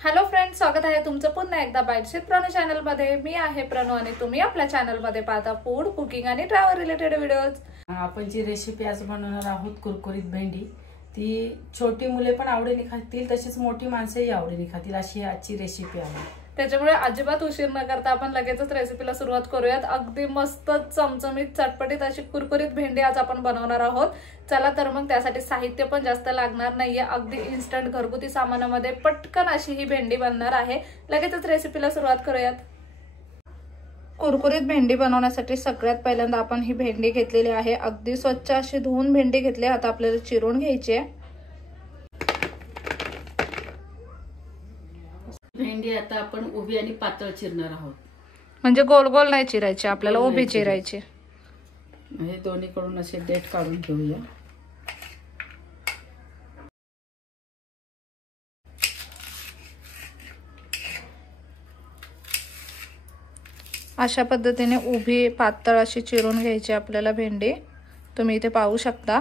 Hello friends, स्वागत आहे तुमचं पुन्हा एकदा बाईटशीट प्रणू चॅनल मध्ये। मी आहे प्रणू आणि तुम्ही आपल्या चॅनल मध्ये पाहता फूड, कुकिंग आणि ट्रॅव्हल रिलेटेड व्हिडिओज। आपण जी रेसिपी आज बनवणार आहोत कुरकुरीत भेंडी, ती छोटी मुले पण आवडीने खातील, तशीच मोठी माणसंही आवडीने खातील अशी आजची रेसिपी आहे। त्याच्यामुळे अजिबात उशीर न करता आपण लगेचच रेसिपीला सुरुवात करूयात। अगदी मस्त चमचमीत चटपटीत अशी कुरकुरीत भेंडी आज आपण बनवणार आहोत। चला तर मग त्यासाठी साहित्य पण जास्त लागणार नाहीये, अगदी इन्स्टंट घरगुती सामानामध्ये पटकन अशी ही भेंडी बनणार आहे। लगेचच रेसिपीला सुरुवात करूयात। कुरकुरीत भेंडी बनवण्यासाठी सगळ्यात पहिल्यांदा आपण ही भेंडी घेतलेली आहे। अगदी स्वच्छ अशी धुवून भेंडी घेतली। आता आपल्याला चिरून घ्यायची आहे। भेंडी आता आपण उभी आणि पातळ चिरणार आहोत, म्हणजे गोल गोल नाही चिरायची, आपल्याला उभी चिरायची। हे दोन्हीकडून असे देठ काढून घेऊया। अशा पद्धतीने उभी पातळ अशी चिरून घ्यायची आपल्याला भेंडी। तुम्ही इथे पाहू शकता।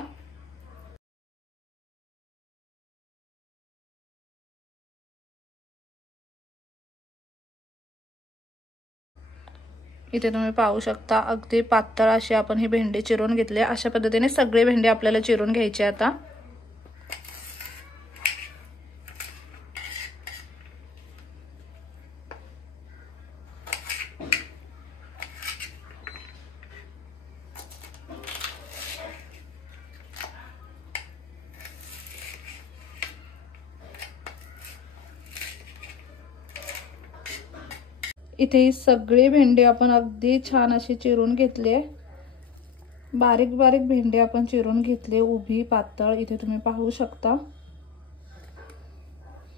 इथे तुम्ही पाहू शकता अगदी पातळ अशी आपण ही भेंडी चिरून घेतली। अशा पद्धतीने सगळी भेंडी आपल्याला चिरून घ्यायची आता। इथे ही सगळी भेंडी आपण अगदी छान अशी चिरून घेतली आहे। बारीक बारीक भेंडी आपण चिरून घेतली, उभी पातळ, इथे तुम्ही पाहू शकता।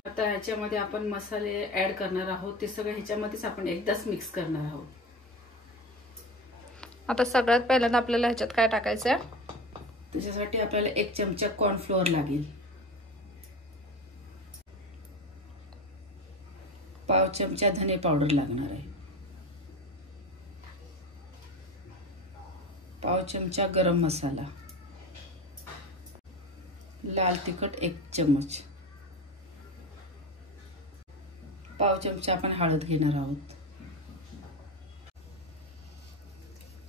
आता ह्याच्यामध्ये आपण मसाले ऍड करणार आहोत, ते सगळे ह्याच्यामध्येच आपण एकदाच मिक्स करणार आहोत। आता सगळ्यात पहिल्यांदा आपल्याला ह्याच्यात काय टाकायचं आहे? त्याच्यासाठी आपल्याला 1 चमचा कॉर्नफ्लोअर लागेल, पाव चमचा धने पावडर लागणार आहे, पाव चमचा गरम मसाला, लाल तिखट 1 चमच, पाव चमचा आपण हळद घेणार आहोत,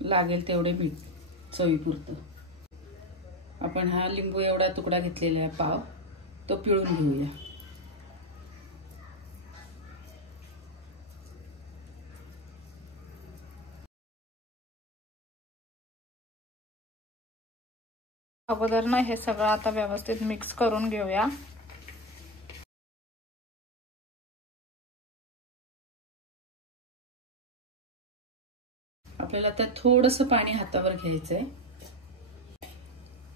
लागेल तेवढे मीठ चवीपुरतं। आपण हा लिंबू एवढा तुकडा घेतलेला आहे पाव, तो पिळून घेऊया। अगोदर ना हे सगळं आता व्यवस्थित मिक्स करून घेऊया। आपल्याला त्यात थोडंसं पाणी हातावर घ्यायचंय।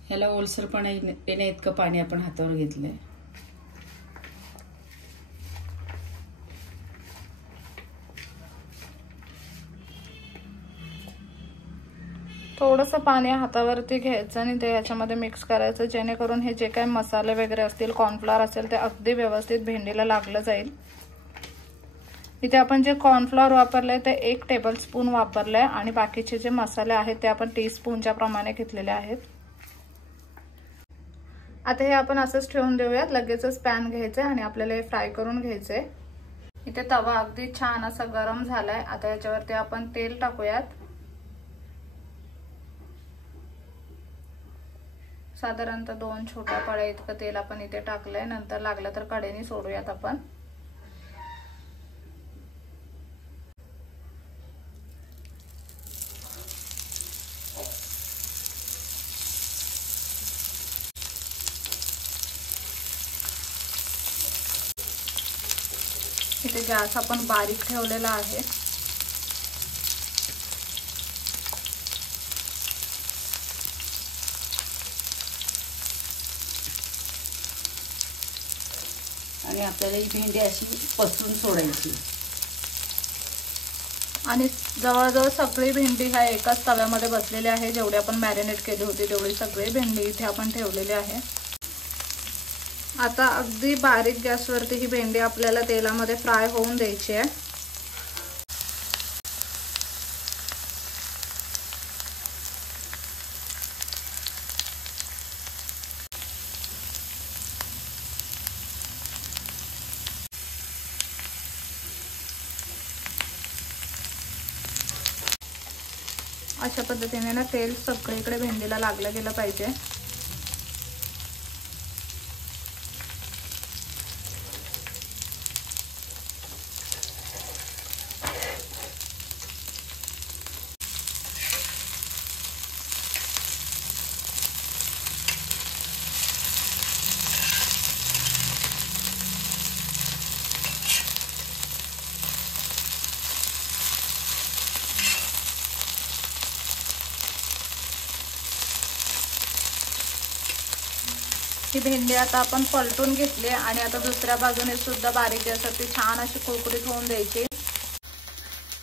ह्याला ओलसरपणा येण्या इतकं पाणी आपण हातावर घेतलंय। थोडंसं पाणी हातावरती घ्यायचं आणि ते याच्यामध्ये मिक्स करायचं, जेणेकरून हे जे काही मसाले वगैरे असतील, कॉर्नफ्लॉवर असेल, ते अगदी व्यवस्थित भेंडीला लागलं जाईल। इथे आपण जे कॉर्नफ्लॉवर वापरले ते 1 टेबलस्पून वापरले आणि बाकीचे जे मसाले आहेत ते आपण टीस्पूनच्या प्रमाणे घेतलेले आहेत। आता हे आपण असंच ठेवून देऊयात। लगेचच पॅन घ्यायचे आणि आपल्याला हे फ्राय करून घ्यायचे। इथे तवा अगदी छान असा गरम झालाय। आता याच्यावरती आपण तेल टाकूयात। साधारणतः 2 छोट्या पळ्या इतकं तेल आपण इथे टाकलंय। नंतर लागलं तर कढईने सोडूयात आपण। इथे गॅस आपण बारीक ठेवलेला आहे। आणि आपल्याला ही भेंडी अशी पसरून सोडायची आणि जवळजवळ सगळी भेंडी ह्या एकाच तव्यामध्ये बसलेली आहे। जेवढी आपण मॅरिनेट केली होती तेवढी सगळी भेंडी इथे आपण ठेवलेली आहे। आता अगदी बारीक गॅसवरती ही भेंडी आपल्याला तेलामध्ये फ्राय होऊन द्यायची आहे। अशा पद्धतीने ना तेल सगळीकडे भेंडीला लागलं गेलं पाहिजे। ही भेंडी आता आपण पलटून घेतली आणि आता दुसऱ्या बाजूने सुद्धा बारीक गॅसवरती छान अशी कुरकुरीत होऊन द्यायची।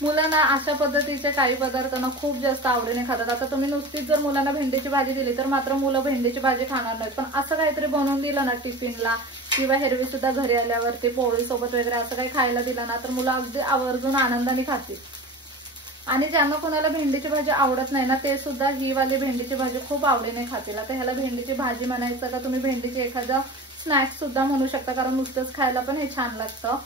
मुलांना अशा पद्धतीचे काही पदार्थ ना खूप जास्त आवडीने खातात। आता तुम्ही नुसतीच जर मुलांना भेंडीची भाजी दिली तर मात्र मुलं भेंडीची भाजी खाणार नाहीत, पण असं काहीतरी बनवून दिलं ना टिफिनला किंवा हेरवी सुद्धा घरी आल्यावरती पोळी सोबत वगैरे असं काही खायला दिलं ना तर मुलं अगदी आवर्जून आनंदाने खातील। आणि ज्यांना कोणाला भेंडीची भाजी आवडत नाही ना ते सुद्धा ही वाली भेंडीची भाजी खूप आवडीने खातील। आता ह्याला भेंडीची भाजी म्हणायचं का तुम्ही भेंडीची एखादा स्नॅक्स सुद्धा म्हणू शकता, कारण नुसतंच खायला पण हे छान लागतं।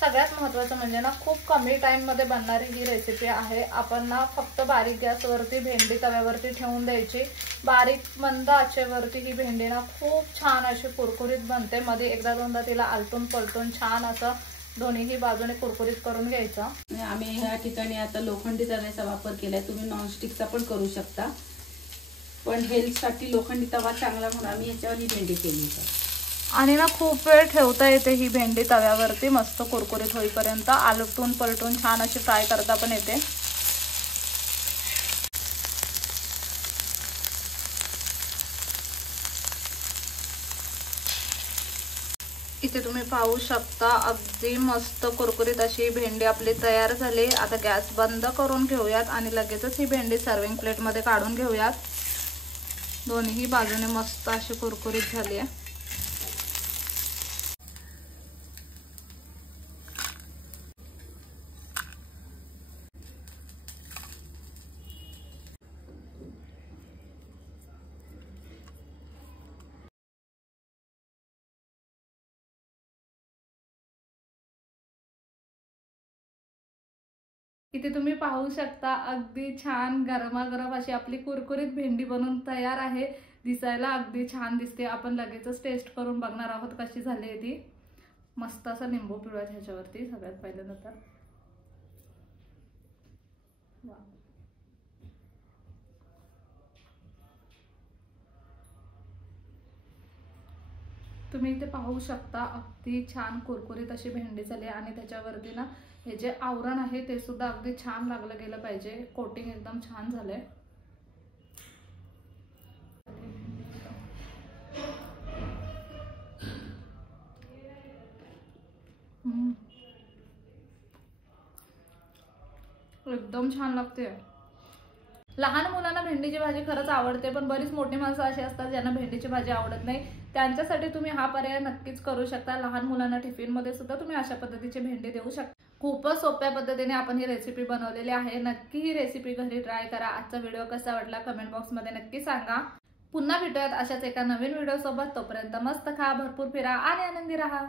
सगळ्यात महत्त्वाचं म्हणजे ना खूप कमी टाइम मध्ये बनणारी ही रेसिपी आहे। आपण ना फक्त बारीक गॅसवरती भेंडी तव्यावरती ठेवून द्यायची, बारीक मंद आचेवरती ही भेंडी ना खूप छान अशी कुरकुरीत बनते। मध्ये एकदा दोनदा तिला आलटून पलटून छान असं दोन्हीही बाजूने कुरकुरीत करून घ्यायचं। आम्ही ह्या ठिकाणी आता लोखंडी तव्याचा वापर केलाय, तुम्ही नॉनस्टिकचा पण करू शकता, पण हेल्थसाठी लोखंडी तवा चांगला म्हणून आम्ही याच्यावर ही भेंडी केली। आणि ना खूप वेळ ठेवता येते ही भेंडी तव्यावरती मस्त कुरकुरीत होईपर्यंत, आलटून पलटून छान अशी फ्राय करता पण येते। इथे तुम्ही पाहू शकता अगदी मस्त कुरकुरीत अशी भेंडी आपली तयार झाली। आता गॅस बंद करून घेऊयात आणि लगेचच ही भेंडी सर्विंग प्लेट मध्ये काढून घेऊयात। दोन्ही बाजूने मस्त अशी कुरकुरीत झाली आहे। इथे तुम्ही पाहू शकता अगदी छान गरमागरम अशी आपली कुरकुरीत भेंडी बनून तयार आहे। दिसायला अगदी छान दिसते। आपण लगेचच टेस्ट करून बघणार आहोत कशी झाली आहे ती। मस्त असा लिंबू पिळूयात ह्याच्यावरती सगळ्यात पहिल्यांदा तर। तुम्ही इथे पाहू शकता अगदी छान कुरकुरीत अशी भेंडी झाली आणि त्याच्यावरती ना हे जे आवरण आहे ते सुद्धा अगदी छान लागलं गेलं पाहिजे। कोटिंग एकदम छान झालंय। एकदम छान लागते। लहान मुलांना भेंडीची भाजी खरंच आवडते, पण बरीच मोठी माणसं अशी असतात ज्यांना भेंडीची भाजी आवडत नाही। त्यांच्यासाठी तुम्ही हा पर्याय नक्कीच करू शकता। लहान मुलांना टिफिन मध्ये सुद्धा तुम्ही अशा पद्धतीची भेंडी देऊ शकता। खूपच सोप्या पद्धतीने आपण ही रेसिपी बनवलेली आहे। नक्की ही रेसिपी घरी ट्राय करा। आजचा व्हिडिओ कसा वाटला कमेंट बॉक्स मध्ये नक्की सांगा। पुन्हा भेटूयात अशाच एका नवीन व्हिडिओ सोबत। तोपर्यंत मस्त खा, भरपूर फिरा आणि आनंदी राहा।